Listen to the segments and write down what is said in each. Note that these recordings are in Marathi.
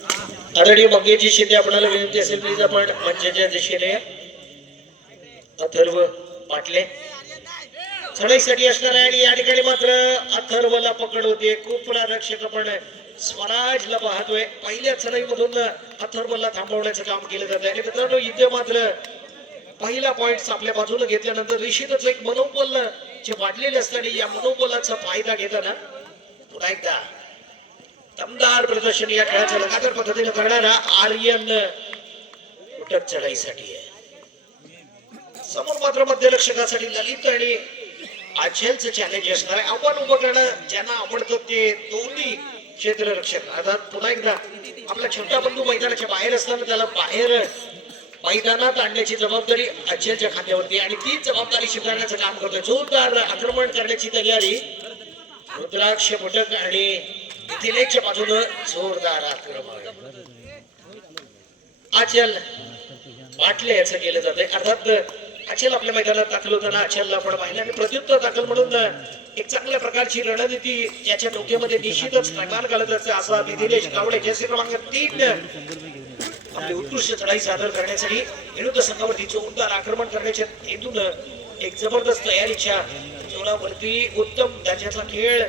आदरणीय मंगेशजी शिंदे आपल्याला विनंती असेल प्लीज आपण मंचाच्या दिशेने अथर्व पाटले चढाईसाठी असणार आहे. आणि या ठिकाणी मात्र अथर्वला पकड होते. खूप रक्षक आपण स्वराजला पाहतोय. पहिल्या चढाईमधून अथर्वला थांबवण्याचं काम केलं जात आहे. आणि मित्रांनो इथे मात्र पहिला पॉइंट आपल्या बाजूला घेतल्यानंतर निश्चितच एक मनोबल जे वाढलेले असताना या मनोबलाचा फायदा घेताना पुन्हा एकदा दमदार प्रदर्शन या खेळाचं लगातार पद्धतीने करणारा आर्यन उठक चढाईसाठी आहे. समोर मात्र मध्यरक्षकासाठी ललित आणि आचलचं चॅलेंज असणार आहे. आव्हान उभं करणं ज्यांना आवडतं ते दोन्ही क्षेत्ररक्षक. अर्थात पुन्हा एकदा आपला छोटा बंधू मैदानाच्या बाहेर असताना त्याला बाहेर मैदानात आणण्याची जबाबदारी आचलच्या खात्यावरती आणि तीच जबाबदारी स्वीकारण्याचं काम करतोय. जोरदार आक्रमण करण्याची तयारी रुद्राक्ष मुटक आणि मिथिलेशच्या बाजूनं जोरदार आक्रमण आचल पाटले याचं केलं जातंय. अर्थात आचल आपल्या मैदानात दाखल होताना आचलला आपण पाहिलं आणि प्रत्युत्तर दाखल म्हणून एक चांगल्या प्रकारची रणनीती ज्याच्या डोक्यामध्ये निश्चितच निर्माण घालत असते असा मिथिलेश गावडे जर्सी क्रमांक 3 आपली उत्कृष्ट चढाई सादर करण्यासाठी विरुद्ध संघावरती जोरदार आक्रमण करण्याच्या हेतून एक जबरदस्त तयारीच्या जोरावरती उत्तम दर्जाचा खेळ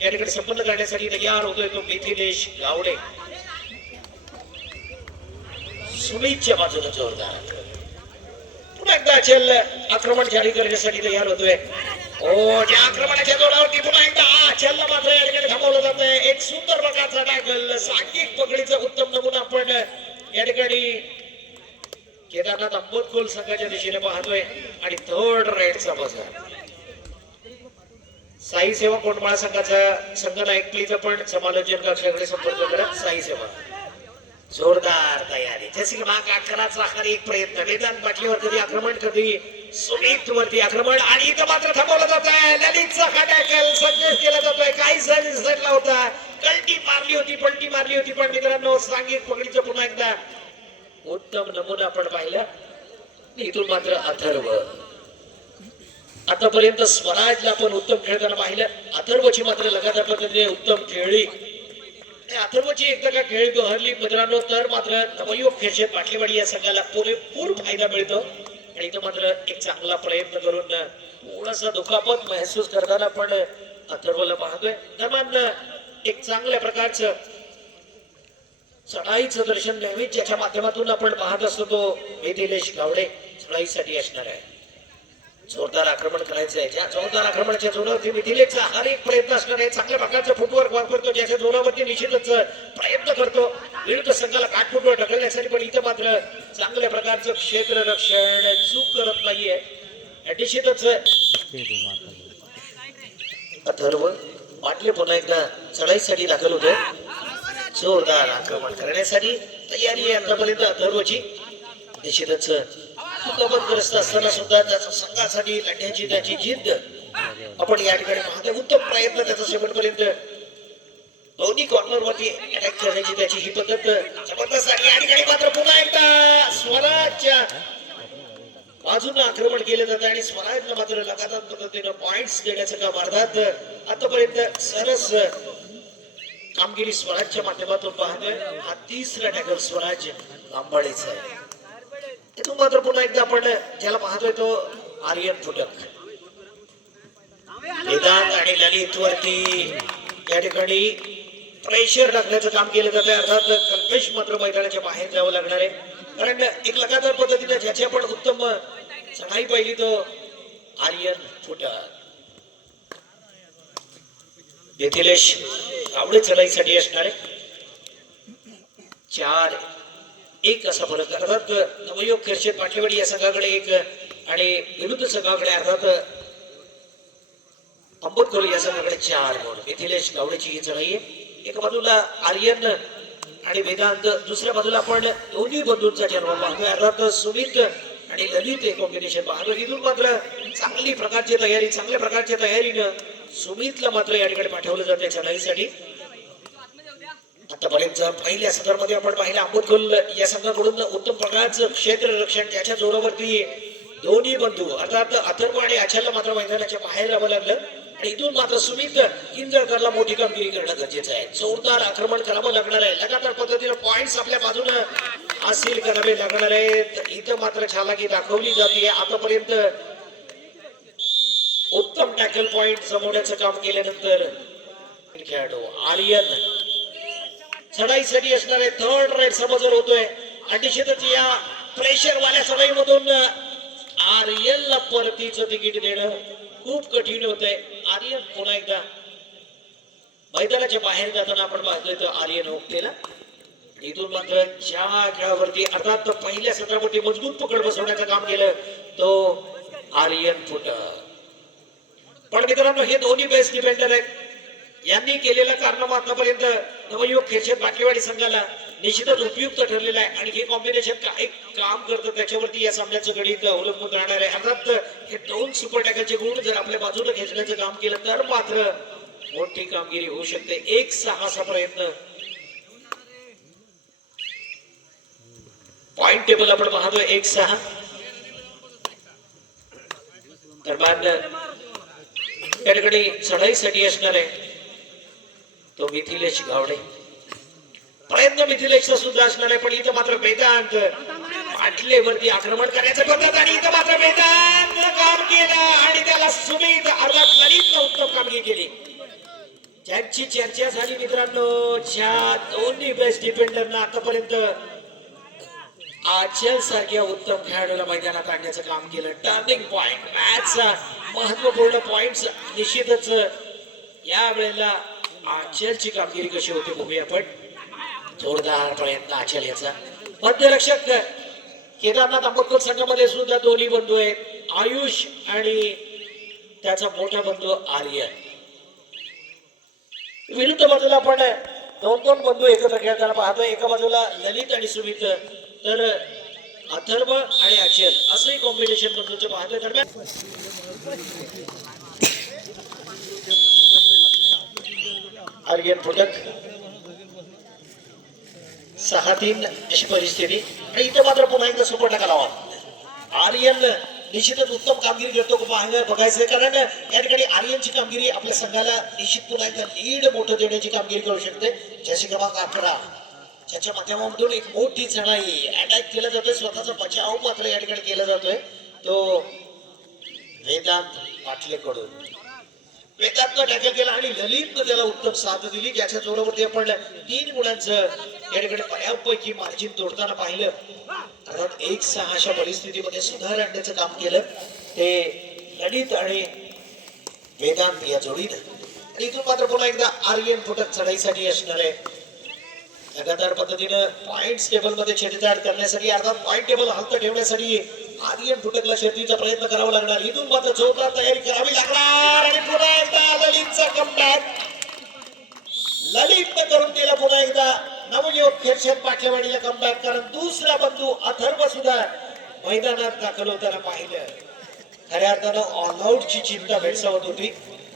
या ठिकाणी संपन्न करण्यासाठी तयार होतोय तो मिथिलेश गावडे. सुमितच्या बाजूने जोरदार पुन्हा एकदा अचल आक्रमण जारी करण्यासाठी तयार होतोय. ज्या आक्रमणाच्या जोरावरती पुन्हा एकदा अचलला मात्र या ठिकाणी थांबवलं जात आहे. एक सुंदर प्रकारचा टॅकल सांघिक पकडीचा उत्तम नमुना आपण या ठिकाणी केदारनाथ अंबोदखोल संघाच्या दिशेने पाहतोय. आणि थर्ड राईडचा बजार साई सेवा कोंडमाळा संघाचा संघनायक प्लीज आपण समालोचन कक्षाकडे संपर्क करा. साई सेवा जोरदार तयारी जसे की माग 11चा आखरी एक प्रयत्न मैदान पाटलीवर कधी आक्रमण कधी सुमित वरती आक्रमण आणि इथं मात्र थांबवलं जात आहे. ललितचा टॅकल सक्सेस केला जातोय. काही सडला होता कल्टी मारली होती पलटी मारली होती पण मित्रांनो सांघिक पकडीचं पुन्हा एकदा उत्तम नमुना आपण पाहिला. इथून मात्र अथर्व आतापर्यंत स्वराजला आपण उत्तम खेळताना पाहिलं. अथर्वची मात्र लगातार पद्धतीने उत्तम खेळली. अथर्वची एकदा का खेळ बहरली मित्रांनो तर मात्र नवयुवक खेळशेत पाटलेवाडी या संघाला पुरेपूर फायदा मिळतो. आणि इथं मात्र एक चांगला प्रयत्न करून थोडासा दुखापत महसूस करताना आपण अथर्वला पाहतोय. दरम्यान एक चांगल्या प्रकारचं चढाईचं दर्शन नेहमीच ज्याच्या माध्यमातून आपण पाहत असतो तो मिथिलेश गावडे चढाईसाठी असणार आहे. जोरदार आक्रमण करायचं आहे. ज्या जोरदार आक्रमणाच्या जोरावरती मिथिलेशचा हर एक प्रयत्न असणार आहे. चांगल्या प्रकारचा फुटवर्क वापरतो ज्याच्या जोरावरती निश्चितच प्रयत्न करतो विरुद्ध संघाला काटफुटवर ढकलण्यासाठी. पण इथं मात्र चांगल्या प्रकारचं क्षेत्ररक्षण चूक करत नाहीये. निश्चितच अथर्व पाटले पुन्हा एकदा चढाईसाठी दाखल होते. जोरदार आक्रमण करण्यासाठी तयारी आहे आतापर्यंत अथर्वची. निश्चितच दुखापतग्रस्त असताना सुद्धा त्याच्या संघासाठी लढण्याची त्याची जिद्द आपण या ठिकाणी पाहतोय. उत्तम प्रयत्न त्याचा शेवटपर्यंत दोन्ही कॉर्नरवरती अटॅक करण्याची त्याची ही पद्धत जबरदस्त आहे. या ठिकाणी मात्र पुन्हा एकदा स्वराजच्या बाजूने आक्रमण केलं जातं आणि स्वराजला मात्र लगातार पद्धतीनं पॉइंट्स देण्याचं काम अर्थात आतापर्यंत सरस कामगिरी स्वराजच्या माध्यमातून पाहतोय. हा तिसरा टॅकल स्वराज आंबाळेचा आहे. इथून मात्र पुन्हा एकदा आपण ज्याला पाहतोय तो आर्यन फुटक वेदांत आणि ललित वरती या ठिकाणी प्रेशर टाकण्याचं काम केलं जातं. अर्थात कल्पेश मात्र मैदानाच्या बाहेर जावं लागणार आहे कारण एक लगातार पद्धतीने ज्याची आपण उत्तम चढाई पाहिली तो आर्यन फुटक. मिथिलेश गावडे चढाईसाठी असणार आहे. 4-1 असा फरक. अर्थात नवयुवक खेळशेत पाटलेवाडी या संघाकडे एक आणि विरुद्ध संघाकडे अर्थात अंबोदखोल या संघाकडे 4 गुण. मिथिलेश गावडेची ही चढाई आहे. एका बाजूला आर्यन आणि वेदांत दुसऱ्या बाजूला आपण दोन्ही बंधूंचा जन्म पाहतोय. अर्थात सुमित आणि ललित हे कॉम्बिनेशन पाहतोय. इथून मात्र चांगली प्रकारची तयारी चांगल्या प्रकारच्या तयारीनं सुमितला मात्र या ठिकाणी पाठवलं जाते चढाईसाठी. आतापर्यंत पहिल्या सदरमध्ये आपण पाहिलं अंबोदखोल या संघाकडून उत्तम प्रकारचं क्षेत्ररक्षण ज्याच्या जोरावरती दोन्ही बंधू अर्थात अथर्व आणि आचलला मात्र मैदानाच्या बाहेर राहावं लागलं. आणि इथून मात्र सुमित किंजळकरला मोठी कामगिरी करणं गरजेचं आहे. जोरदार आक्रमण करावं लागणार आहे. लगातार पद्धतीने पॉइंट्स आपल्या बाजूने हासिल करावे लागणार आहेत. इथं मात्र छालाकी दाखवली जाते. आतापर्यंत उत्तम टॅकल पॉइंट जमवण्याचं काम केल्यानंतर खेळाडू आर्यन चढाईसाठी असणारे थर्ड राईड समजर होतोय आणि निश्चितच या प्रेशर वाल्या चढाईमधून आर्यनला परतीचं तिकीट देणं खूप कठीण होतंय. आर्यन पुन्हा एकदा मैदानाच्या बाहेर जाताना आपण पाहतोय तो आर्यन ओकतेला. इथून मात्र ज्या खेळावरती अर्थात पहिल्या सत्रावरती मजबूत पकड बसवण्याचं काम केलं तो आर्यन फुटक. पण मित्रांनो हे दोन्ही बेस्ट डिफेंडर आहेत. यांनी केलेलं कारनामा आतापर्यंत नवयुवक खेळशेत बाटलेवाडी संघाला निश्चितच उपयुक्त ठरलेलं आहे आणि हे कॉम्बिनेशन काय काम करतं त्याच्यावरती या सामन्याचं गणित अवलंबून राहणार आहे. अर्थात हे दोन सुपर टॅकलचे गुण जर आपल्या बाजूला खेचण्याचं काम केलं तर मात्र मोठी कामगिरी होऊ शकते. 1-6 असा प्रयत्न. पॉइंट टेबल आपण पाहतोय 1-6. दरम्यान त्या ठिकाणी चढाईसाठी असणार आहे तो मिथिलेश गावडे. प्रयत्न मिथिलेशचा सुद्धा असणार आहे पण इथं मात्र वेदांत पाटलेवरती आक्रमण करायचं पद्धत आणि इथं मात्र वेदांत काम केलं आणि त्याला सुमित अर्थात ललितनं उत्तम कामगिरी केली. ज्यांची चर्चा झाली मित्रांनो ज्या दोन्ही बेस्ट डिफेंडरना आतापर्यंत आचल सारख्या उत्तम खेळाडूला मैदानात आणण्याचं काम केलं. टर्निंग पॉइंट मॅचचा महत्वपूर्ण पॉइंट निश्चितच या वेळेला आचलची कामगिरी कशी होती बघूया आपण. जोरदार प्रयत्न आचल याचा. मध्यरक्षक केदारनाथ आंबेडकर संघामध्ये सुद्धा दोन्ही बंधू आहेत आयुष आणि त्याचा मोठा बंधू आर्यन. विरुद्ध बाजूला आपण दोन बंधू एकत्र खेळताना पाहतोय. एका बाजूला ललित आणि सुमित तर अथर्व आणि अक्षर असंही कॉम्बिनेशन बंधूचं पाहतोय. दरम्यान आर्यन फुटक 6-3 अशी परिस्थिती आणि इथं मात्र पुन्हा एकदा सुपर टाका लावा. आर्यन निश्चितच उत्तम कामगिरी करतो बघायचंय कारण या ठिकाणी आर्यनची कामगिरी आपल्या संघाला निश्चित पुन्हा एकदा लीड मोठं देण्याची कामगिरी करू शकते. जशी क्रमांक 11 ज्याच्या माध्यमातून एक मोठी चढाई अटॅक केला जातोय. स्वतःचा बचाव मात्र या ठिकाणी केला जातोय तो वेदांत पाटलेकडून. वेदांतनं टॅकल केला आणि ललितनं त्याला उत्तम साथ दिली ज्याच्या जोरावरती आपण 3 गुणांचं या ठिकाणी बऱ्यापैकी मार्जिन तोडताना पाहिलं. अर्थात 1-6 अशा परिस्थितीमध्ये सुधार आणण्याचं काम केलं ते ललित आणि वेदांत या जोडीनं. आणि इथून मात्र पुन्हा एकदा आर्यन फुटक चढाईसाठी असणार आहे. लगातार पद्धतीनं पॉइंट टेबल मध्ये छेडछाड करण्यासाठी अर्थात पॉइंट टेबल हलत ठेवण्यासाठी आर्यन फुटकला शर्तीचा प्रयत्न करावा लागणार. इथून मात्र जोरदार तयारी करावी लागणार आणि पुन्हा एकदा ललितचा कमबॅक. ललितनं करून दिला पुन्हा एकदा नवयुवक खेळशेत पाटलेवाडीला कमबॅक कारण दुसरा बंधू अथर्व सुद्धा मैदानात दाखल होताना पाहिलं. खऱ्या अर्थानं ऑल आउटची चिंता भेडसावत होती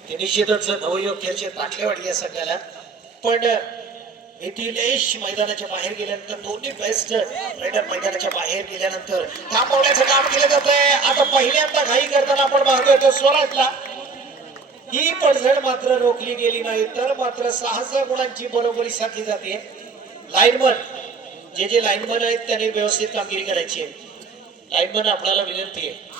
ते निश्चितच नवयुवक खेळशेत पाटलेवाडी या संघाला. पण मिथिलेश मैदानाच्या बाहेर गेल्यानंतर दोन्ही बेस्ट रायडर मैदानाच्या बाहेर गेल्यानंतर थांबवण्याचं काम केलं जातंय. आता पहिल्यांदा घाई करताना आपण पाहतोय स्वराजला ही पडझड मात्र रोखली गेली नाही तर मात्र 6 गुणांची बरोबरी साधली जाते. लाईनमन जे लाईनमन आहेत त्यांनी व्यवस्थित कामगिरी करायची आहे. लाईनमन आपल्याला विनंती आहे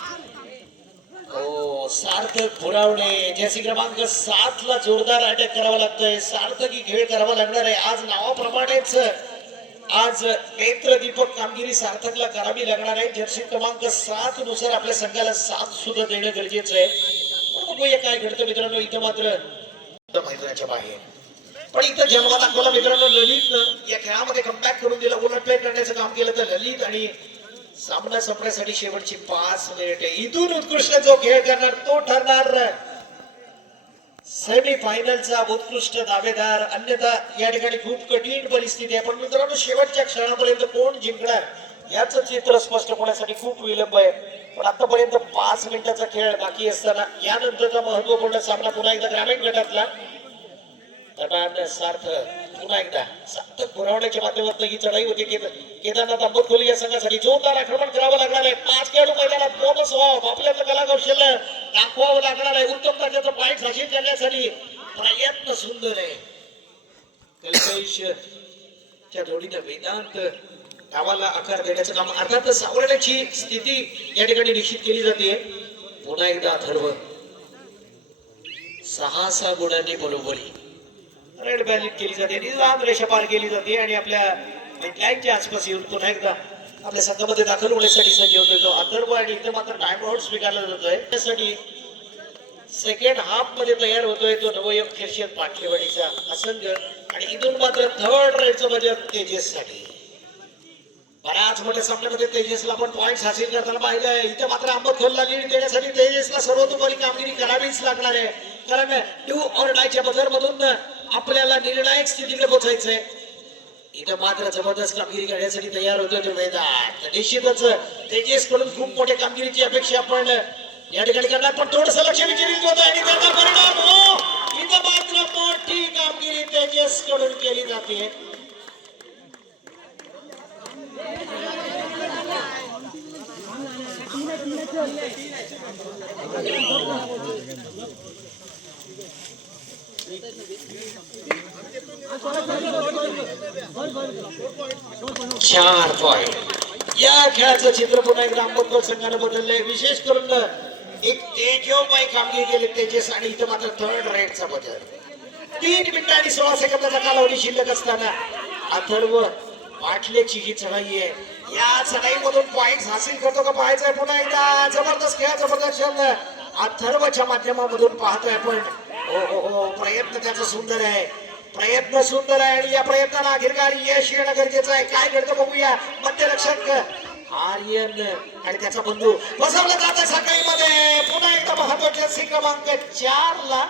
हो सार्थक पुरावणे ज्याची क्रमांक 7 ला जोरदार अटॅक करावा लागतोय. सार्थकी खेळ करावा लागणार आहे. आज नावाप्रमाणेच आज नेत्रदीपक कामगिरी सार्थकला करावी लागणार आहे. जर्सी क्रमांक 7 नुसार आपल्या संघाला 7 सुद्धा देणं गरजेचं आहे. बघूया काय घडतं मित्रांनो. इथं मात्र मैदानाच्या बाहेर पण इथं जन्म दाखवला मित्रांनो ललितनं या खेळामध्ये कमबॅक करून दिला. उलटफेर करण्याचं काम केलं तर ललित आणि सामना संपण्यासाठी शेवटची 5 मिनिटे. इथून उत्कृष्ट जो खेळ करणार तो ठरणार सेमी फायनलचा उत्कृष्ट दावेदार. अन्यथा या ठिकाणी खूप कठीण परिस्थिती आहे. पण मित्रांनो शेवटच्या क्षणापर्यंत कोण जिंकणार याच चित्र स्पष्ट होण्यासाठी खूप विलंब आहे. पण आतापर्यंत 5 मिनिटाचा खेळ बाकी असताना यानंतरचा महत्वपूर्ण सामना पुन्हा एकदा ग्रामीण गटातला. सार्थ पुन्हा एकदा सार्थक पुरवण्याच्या माध्यमातून ही चढाई होती. केदारनाथ आंबेडकर या संघासाठी जोरदार आक्रमण करावं लागणार आहे. 5 खेळाडू मैदानात बोनस व्हावं आपल्याला कला कौशल्य दाखवावं लागणार आहे. आहे. उत्तम दर्जाचा पॉईंट हासिल करण्यासाठी प्रयत्न सुंदर आहे. कल्पेशच्या जोडीने वेदांत डावाला आकार देण्याचं काम अर्थातच सावरण्याची स्थिती या ठिकाणी निश्चित केली जाते. पुन्हा एकदा अथर्व 6 गुणांनी बरोबरी रेड बॅलेट केली जाते. निदान रेषा पार केली जाते आणि आपल्या लाईनच्या आसपास येऊन पुन्हा एकदा आपल्या संघामध्ये दाखल होण्यासाठी सज्ज होतो अथर्व. आणि इथे मात्र टाइम आउट स्वीकारला जातोय. त्यासाठी सेकंड हाफ मध्ये तयार होतोय तो नवयुवक खिरशेद पाटलेवाडीचा असंघ. आणि इथून मात्र थर्ड रेडचं बजेट तेजससाठी. बऱ्याच मोठ्या सामन्यामध्ये तेजसला पण पॉईंट हासिल करताना पाहिजे. इथे मात्र आंबतखोरला लीड देण्यासाठी तेजसला सर्वतोपरी कामगिरी करावीच लागणार आहे. कारण डू ऑर डायच्या बझर मधून आपल्याला निर्णायक स्थितीकडे पोहोचायचंय. इथं मात्र जबरदस्त कामगिरी करण्यासाठी तयार होतोय तो वेदांत. निश्चितच तेजस कडून खूप मोठ्या कामगिरीची अपेक्षा आपण या ठिकाणी करणार. पण थोडस लक्ष विचलित होत आणि त्याचा परिणाम हो. इथं मात्र मोठी कामगिरी तेजस कडून केली जाते. चार पॉइंट. या खेळाचं चित्र पुन्हा एकदा आंबतखोर संघाने बदललंय. विशेष करून एक तेजोमय कामगिरी केली तेजस. आणि इथं मात्र थर्ड रेडचा बदल. 3 मिनिटं आणि 16 सेकंदाचा कालावधी शिल्लक असताना अथर्व पाटलेची ही चढाई आहे. या चढाईमधून पॉइंट हासिल करतो का पाहायचंय. पुन्हा एकदा जबरदस्त खेळ जबरदस्त छंद अथर्वच्या माध्यमामधून पाहतोय आपण. हो प्रयत्न त्याचा सुंदर आहे. प्रयत्न सुंदर आहे आणि या प्रयत्नाला अखेरकार यश येणं गरजेचं आहे. काय घडतं बघूया. मध्यरक्षक आर्यन आणि त्याचा बंधू बसवला जात सकाळीमध्ये. पुन्हा एकदा महत्वाच्या सी क्रमांक 4 ला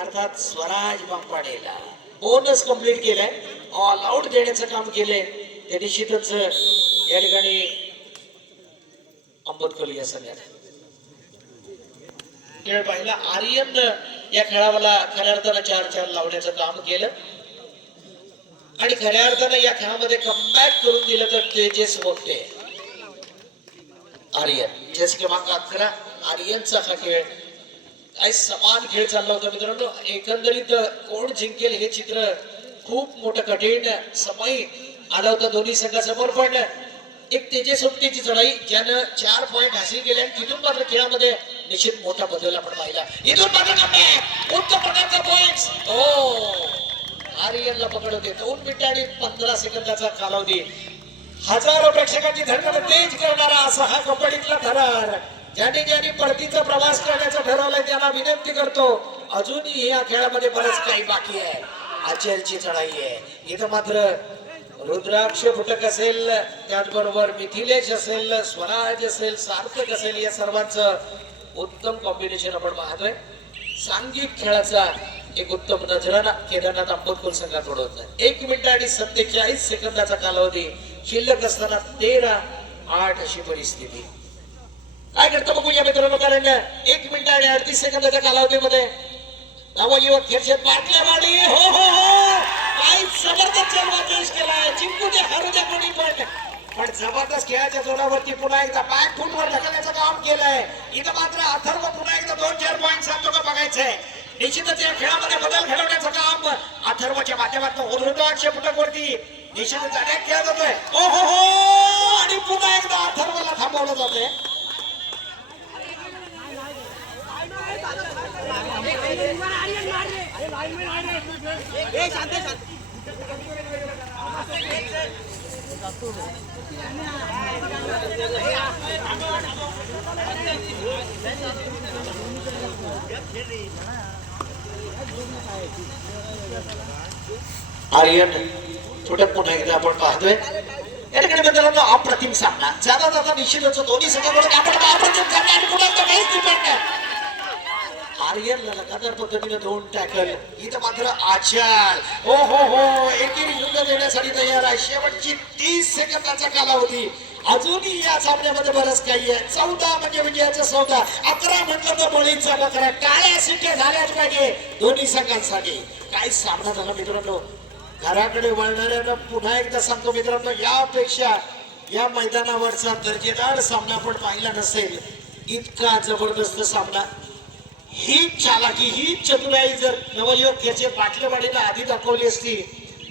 अर्थात स्वराज बांपाडेला बोनस कंप्लीट केलाय. ऑल आउट देण्याचं काम केलंय. ते निश्चितच या ठिकाणी आंबतखोर या सगळ्यात खेळ पाहिला. आर्यन या खेळाला खऱ्या अर्थानं 4-4 लावण्याचं काम केलं आणि खऱ्या अर्थानं या खेळामध्ये कमबॅक करून दिलं तर तेजस मोठे. आर्यन चेस क्रमांक 11 आर्यनचा हा खेळ काय समान खेळ चालला होता मित्रांनो. एकंदरीत कोण जिंकेल हे चित्र खूप मोठं कठीण समय आला होता दोन्ही संघासमोर. पण एक तेजसोक्तीची चढाई ज्यानं 4 पॉइंट हासिल केले आणि तिथून मात्र खेळामध्ये निश्चित मोठा बदल आपण पाहिला. इथून मात्र उत्तम प्रकारचा पॉइंट आर्यनला पकडवते. 2 मिनिटं आणि 15 सेकंदाचा कालावधी. हजारो प्रेक्षकांची धडधड तेज करणारा असा हा कबड्डीतला थरार. ज्याने परतीचा प्रवास करण्याचं ठरवलंय त्याला विनंती करतो. अजूनही या खेळामध्ये बरंच काही बाकी आहे. अचलची चढाई आहे. इथं मात्र रुद्राक्ष फुटक असेल, त्याचबरोबर मिथिलेश असेल, स्वराज असेल, सार्थक असेल, या सर्वांचं उत्तम कॉम्बिनेशन आपण पाहतोय. सांघिक खेळाचा एक उत्तम नजराना केदारनाथ आंबतखोर संघाकडून. 1 मिनिट आणि 47 सेकंदाचा कालावधी शिल्लक असताना 13-8 अशी परिस्थिती. काय करतो बघूया मित्रांनो. कारण 1 मिनिट आणि 38 सेकंदाच्या कालावधीमध्ये नवयुवक खिरशेद पाटलेवाडी काय जबरदस्त जन्मदेश केलाय. जिंकू दे हरू दे कोणी पण जबरदस्त खेळाच्या जोरावरती पुन्हा एकदा बॅक फुटवर ढकलण्याचं काम केलंय. इथं मात्र अथर्व पुन्हा एकदा 2-4 पॉईंट सांगतो का बघायचंय. निश्चितच या खेळामध्ये बदल घडवण्याचं काम अथर्वच्या माध्यमातून रुद्राक्ष फुटकवरती निश्चितच अनेक खेळ जातोय. आणि पुन्हा एकदा अथर्वला थांबवलं जातंय. आर्यन फुटक पुन्हा एकदा आपण पाहतोय. या ठिकाणी मित्रांनो अप्रतिम सामना. जाता निश्चितच दोन्ही संघाकडून आपण अप्रतिम सामना आणि पुन्हा एकदा काहीच डिपेंड. आर्यनला लगातार पद्धतीने 2 टॅकल. इथं मात्र आचार एकेरी युद्ध देण्यासाठी तयार आहे. शेवटची 30 सेकंदाचा कालावधी. अजूनही या सामन्यामध्ये बरंच काही आहे. 14 म्हणजे विजयाचा सौदा. 11 म्हटलं तर बळीचा बकरा. काळ्या सिट्या झाल्याच पाहिजे दोन्ही संघांसाठी. काय सामना झाला मित्रांनो. घराकडे वळणाऱ्यांना पुन्हा एकदा सांगतो मित्रांनो, यापेक्षा या मैदानावरचा दर्जेदार सामना आपण पाहिला नसेल. इतका जबरदस्त सामना. ही चालाकी ही चतुराई जर नवयुवक याचे बाटलेवाडीला आधी दाखवली असती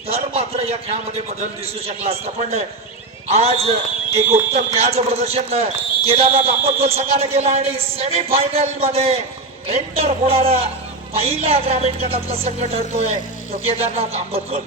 तर मात्र या खेळामध्ये बदल दिसू शकला असता. पण आज एक उत्तम खेळाचं प्रदर्शन केदारनाथ आंबटखोल संघाने केलं आणि सेमीफायनल मध्ये एंटर होणारा पहिला ग्रामीण गटातला संघ ठरतोय तो केदारनाथ आंबटखोल.